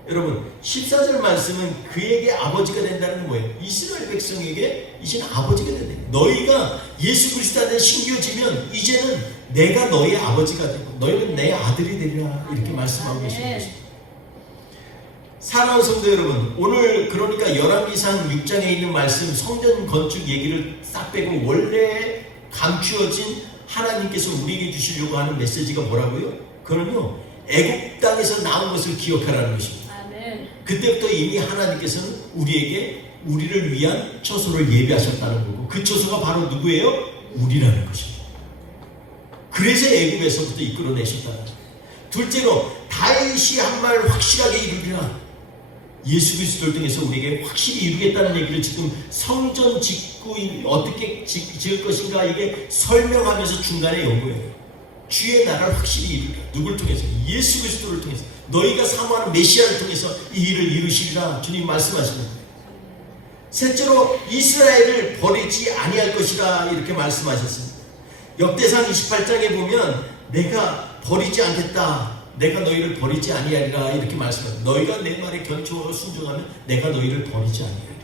여러분, 14절 말씀은 그에게 아버지가 된다는 건 뭐예요? 이스라엘 백성에게 이제는 아버지가 된다. 너희가 예수 그리스도 안에 심겨지면 이제는 내가 너의 아버지가 되고 너희는 내 아들이 되리라. 이렇게 말씀하고 계시는 것입니다. 사랑하는 성도 여러분, 오늘 그러니까 열왕기상 6장에 있는 말씀 성전 건축 얘기를 싹 빼고 원래 감추어진 하나님께서 우리에게 주시려고 하는 메시지가 뭐라고요? 그건요, 애굽 땅에서 나온 것을 기억하라는 것입니다. 아멘. 그때부터 이미 하나님께서는 우리를 위한 처소를 예비하셨다는 거고 그 처소가 바로 누구예요? 우리라는 것입니다. 그래서 애굽에서부터 이끌어내셨다는 거예요. 둘째로 다윗이 한 말 확실하게 이루리라. 예수 그리스도를 통해서 우리에게 확실히 이루겠다는 얘기를 지금 성전 짓고 어떻게 지을 것인가 이게 설명하면서 중간에 온 거예요. 주의 나라를 확실히 이루리라. 누굴 통해서? 예수 그리스도를 통해서. 너희가 사모하는 메시아를 통해서 이 일을 이루시리라. 주님 말씀하시는 거예요. 셋째로 이스라엘을 버리지 아니할 것이라 이렇게 말씀하셨습니다. 역대상 28장에 보면 내가 버리지 않겠다, 내가 너희를 버리지 아니하리라 이렇게 말씀합니다. 너희가 내 말에 견초하고 순종하면 내가 너희를 버리지 아니하리라.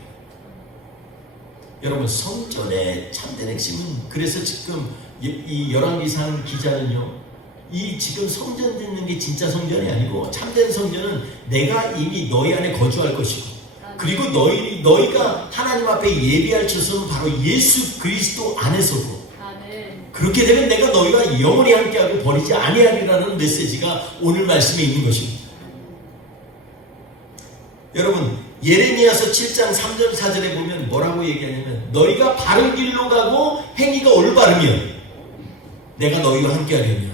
여러분, 성전의 참된 핵심은, 그래서 지금 이 열왕기상 기자는요, 이 지금 성전 짓는 게 진짜 성전이 아니고 참된 성전은 내가 이미 너희 안에 거주할 것이고, 그리고 너희가 하나님 앞에 예비할 처소는 바로 예수 그리스도 안에서고, 그렇게 되면 내가 너희와 영원히 함께하고 버리지 아니하리라는 메시지가 오늘 말씀에 있는 것입니다. 여러분, 예레미야서 7장 3절 4절에 보면 뭐라고 얘기하냐면, 너희가 바른 길로 가고 행위가 올바르면 내가 너희와 함께하겠냐.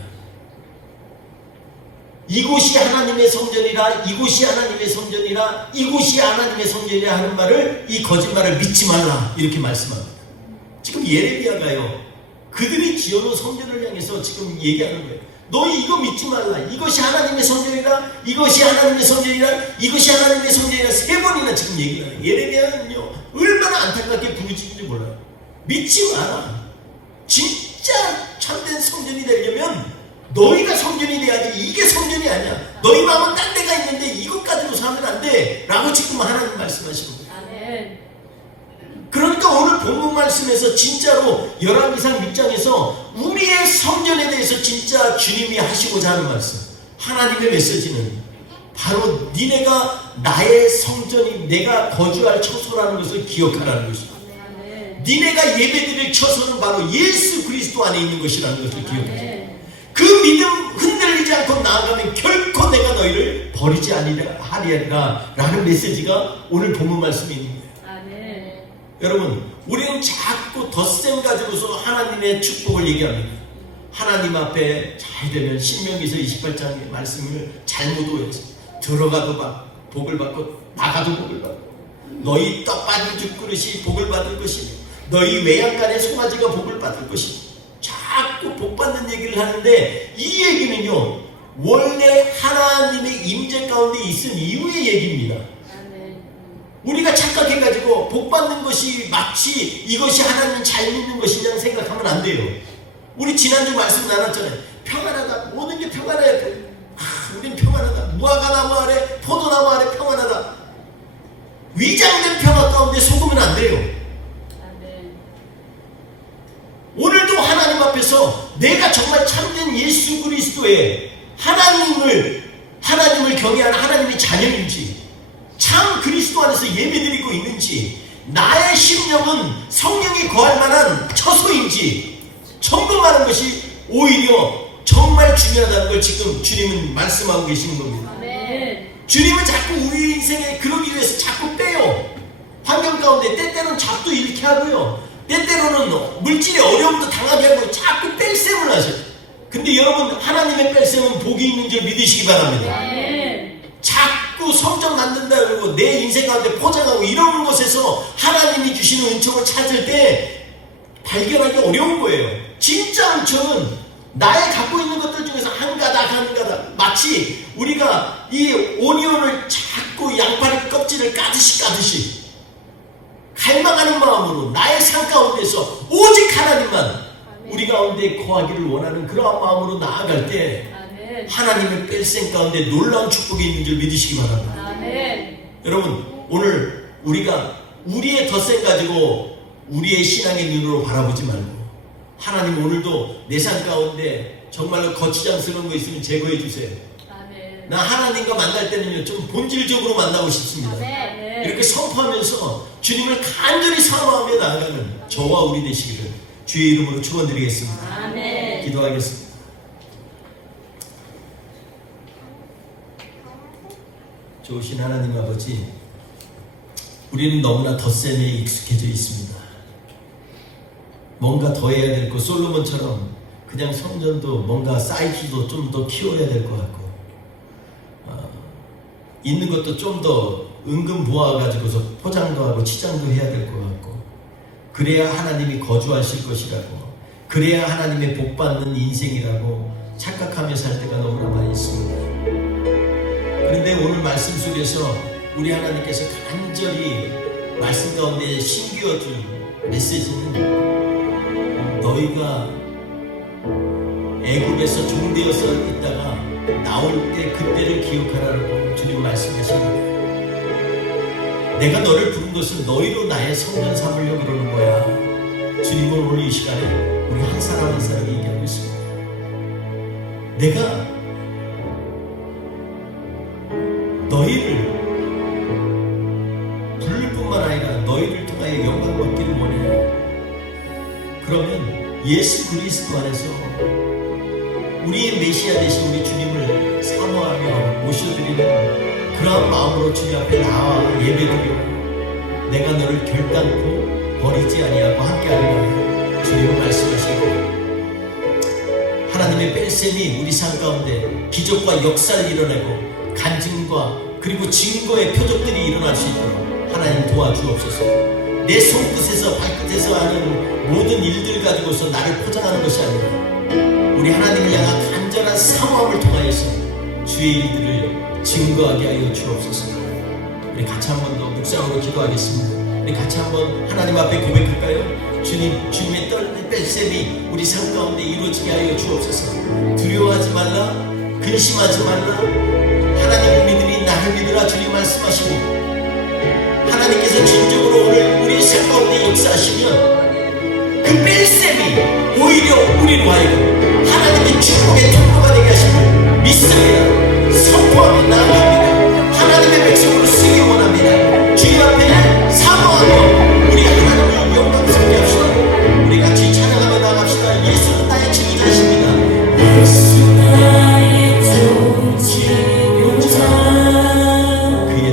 이곳이 하나님의 성전이라, 이곳이 하나님의 성전이라, 이곳이 하나님의 성전이라 하는 말을, 이 거짓말을 믿지 말라 이렇게 말씀합니다. 지금 예레미야가요, 그들이 지어놓은 성전을 향해서 지금 얘기하는 거예요. 너희 이거 믿지 말라. 이것이 하나님의 성전이라, 이것이 하나님의 성전이라, 이것이 하나님의 성전이라 세 번이나 지금 얘기를 해요. 예레미야는요, 얼마나 안타깝게 부르짖는지 몰라요. 믿지 마라. 진짜 참된 성전이 되려면 너희가 성전이 돼야지, 이게 성전이 아니야. 너희 마음은 딴 데가 있는데 이것 가지고 살면 안 돼 라고 지금 하나님 말씀하시는 거예요. 아멘. 그러니까 오늘 본문 말씀에서 진짜로 열왕기상 6장에서 우리의 성전에 대해서 진짜 주님이 하시고자 하는 말씀, 하나님의 메시지는 바로 니네가 나의 성전이, 내가 거주할 처소라는 것을 기억하라는 것입니다. 니네가 예배드릴 처소는 바로 예수 그리스도 안에 있는 것이라는 것을 기억하세요. 그 믿음 흔들리지 않고 나아가면 결코 내가 너희를 버리지 아니하리라 라는 메시지가 오늘 본문 말씀에 있는 거예요. 여러분, 우리는 자꾸 덧셈 가지고서 하나님의 축복을 얘기합니다. 하나님 앞에 잘 되면 신명기서 28장의 말씀을 잘못 오해서 들어가도 복을 받고 나가도 복을 받고, 너희 떡 빠진 죽그릇이 복을 받을 것이며 너희 외양간의 송아지가 복을 받을 것이며, 자꾸 복 받는 얘기를 하는데 이 얘기는요, 원래 하나님의 임재 가운데 있은 이후의 얘기입니다. 우리가 착각해가지고 복 받는 것이 마치 이것이 하나님 잘 믿는 것이냐 생각하면 안 돼요. 우리 지난주 말씀 나눴잖아요. 평안하다. 모든 게 평안해야 돼. 우린 평안하다. 무화과 나무 아래, 포도나무 아래 평안하다. 위장된 평화 가운데 속으면 안 돼요. 오늘도 하나님 앞에서 내가 정말 참된 예수 그리스도의 하나님을 경외하는 하나님의 자녀인지, 참 그리스도 안에서 예배드리고 있는지, 나의 심령은 성령이 거할 만한 처소인지 점검하는 것이 오히려 정말 중요하다는 걸 지금 주님은 말씀하고 계시는 겁니다. 주님은 자꾸 우리 인생에 그러기 위해서 자꾸 빼요. 환경 가운데 때때로는 잡도 잃게 하고요, 때때로는 물질의 어려움도 당하게 하고 자꾸 뺄셈을 하셔요. 근데 여러분, 하나님의 뺄셈은 복이 있는 줄 믿으시기 바랍니다. 자꾸 성전 만든다 그러고 내 인생 가운데 포장하고 이러는 것에서 하나님이 주시는 은총을 찾을 때 발견하기 어려운 거예요. 진짜 은총은 나의 갖고 있는 것들 중에서 한 가닥 마치 우리가 이 오니온을 자꾸 양파를 껍질을 까듯이 갈망하는 마음으로 나의 삶 가운데서 오직 하나님만 우리 가운데 거하기를 원하는 그러한 마음으로 나아갈 때 하나님의 뺄셈 가운데 놀라운 축복이 있는 줄 믿으시기 바랍니다. 여러분, 오늘 우리가 우리의 덧셈 가지고 우리의 신앙의 눈으로 바라보지 말고, 하나님 오늘도 내 삶 가운데 정말로 거치장스러운 거 있으면 제거해 주세요. 나 하나님과 만날 때는요, 좀 본질적으로 만나고 싶습니다. 이렇게 선포하면서 주님을 간절히 사모하며 나아가는 저와 우리 되시기를 주의 이름으로 축원드리겠습니다. 기도하겠습니다. 좋으신 하나님 아버지, 우리는 너무나 덧셈에 익숙해져 있습니다. 뭔가 더 해야 될 것, 솔로몬처럼 그냥 성전도 뭔가 사이즈도 좀 더 키워야 될 것 같고, 있는 것도 좀 더 은근 모아가지고서 포장도 하고 치장도 해야 될 것 같고, 그래야 하나님이 거주하실 것이라고, 그래야 하나님의 복받는 인생이라고 착각하며 살 때가 너무나 많이 있습니다. 그런데 오늘 말씀 속에서 우리 하나님께서 간절히 말씀 가운데 심기어준 메시지는 너희가 애굽에서 종되어서 있다가 나올 때 그때를 기억하라고 주님 말씀하십니다. 내가 너를 부른 것은 너희로 나의 성전 삼으려고 그러는 거야. 주님은 오늘 이 시간에 우리 한 사람 한 사람 얘기하고 있습니다. 내가 너희를 부를 뿐만 아니라 너희를 통하여 영광 받기를 원해. 그러면 예수 그리스도 안에서 우리의 메시아 되신 우리 주님을 사모하며 모셔드리는 그러한 마음으로 주님 앞에 나와 예배드려 내가 너를 결단코 버리지 아니하고 함께하리라 주님은 말씀하시고, 하나님의 뺄셈이 우리 삶 가운데 기적과 역사를 이뤄내고 간증과 그리고 증거의 표적들이 일어날 수 있도록 하나님 도와주옵소서. 내 손끝에서 발끝에서 하는 모든 일들 가지고서 나를 포장하는 것이 아니라 우리 하나님을 향한 간절한 사모함을 통하여서 주의 일들을 증거하게 하여 주옵소서. 우리 같이 한 번 더 묵상으로 기도하겠습니다. 우리 같이 한번 하나님 앞에 고백할까요? 주님, 주님의 떨리는 뺄셈이 우리 삶 가운데 이루어지게 하여 주옵소서. 두려워하지 말라, 근심하지 말라, 하나님을 믿으니 나를 믿으라 주님 말씀하시고, 하나님께서 진정으로 오늘 우리의 삶 가운데 역사하시면 그 뺄셈이 오히려 우리로 하여금 하나님의 축복의 통로가 되게 하시고 믿습니다. 선포하며 나아갑니다. 하나님의 백성으로 쓰기 원합니다. 주님 앞에 사모하고 우리 하나님을 영광스럽게 합시다. 우리 같이 찬양하며 나갑시다. 예수는 나의 치유자이십니다. 예수 나의 좋은 치료자, 그의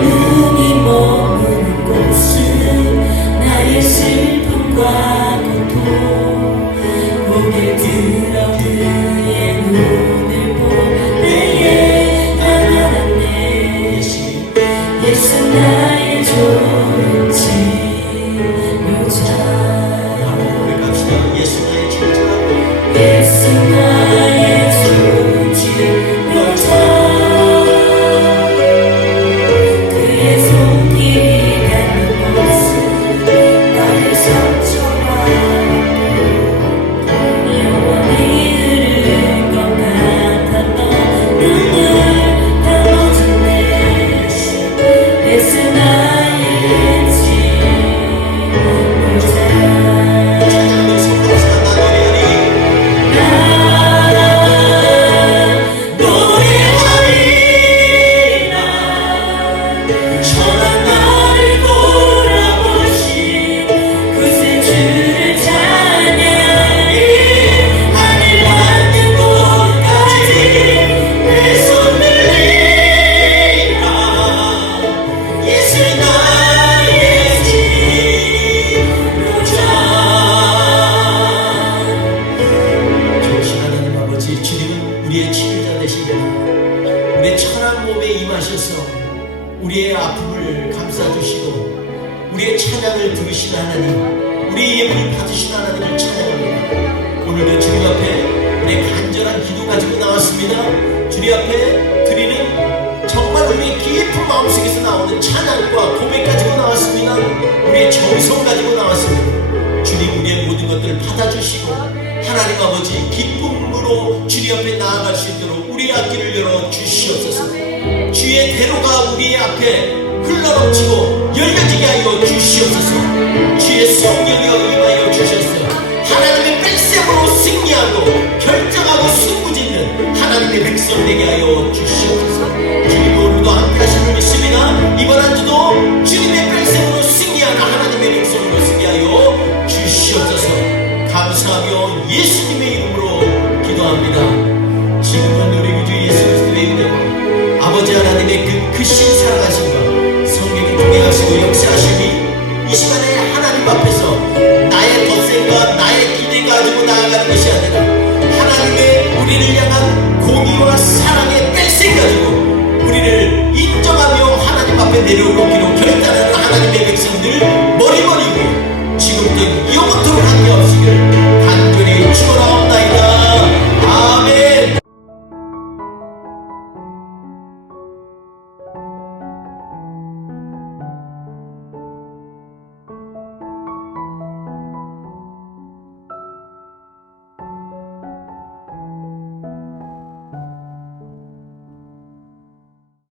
눈이 머무는 곳은 나의 슬픔과 고통, 고개 들어 그의 눈을 보내에 강하네. 예수 나의 좋은 치료자, 예수 나의 치유자, 예수 나의 좋은 치료자, 그의 손길이 닿는 곳은 나의 상처와 영원히 흐를 것 같았던 눈물 담아줬네. 예수 나의 치료자, 찬양하며 선포하시다. 천한 나를 돌아보신 그새 주를 찬양하니 하늘 닿는 곳까지 내 손을 들이라. 예수 나의 치료자. 좋으신 하나님 아버지, 주님은 우리의 치유자 되시고 우리의 천한 몸에 임하셔서 우리의 아픔을 감싸주시고 우리의 찬양을 들으신 하나님, 우리의 예물을 받으신 하나님을 찬양합니다. 오늘도 주님 앞에 우리의 간절한 기도 가지고 나왔습니다. 주님 앞에 드리는 정말 우리의 깊은 마음속에서 나오는 찬양과 고백 가지고 나왔습니다. 우리의 정성 가지고 나왔습니다. 주님, 우리의 모든 것들을 받아주시고 하나님 아버지 기쁨으로 주님 앞에 나아갈 수 있도록 우리의 앞길을 열어 주시옵소서. 주의 대로가 우리의 앞에 흘러넘치고 열려지게 하여 주시옵소서. 주의 성령이여 임하여 주셔서 하나님의 뺄셈으로 승리하고 결정하고 승부짓는 하나님의 백성 되게 하여 주시옵소서. 주님, 오늘도 함께 하실 줄 믿습니다. 이번 한 주도 주님의 뺄셈으로 승리하는 하나님의 백성으로 쓰게 하여 주시옵소서. 감사하며 예수님의 이름으로 기도합니다. 지금은 우리 구주 예수 그리스도의 은혜와 아버지 하나님의 그 크신 사랑하심과 성령이 동행하시고 역사하심이 이 시간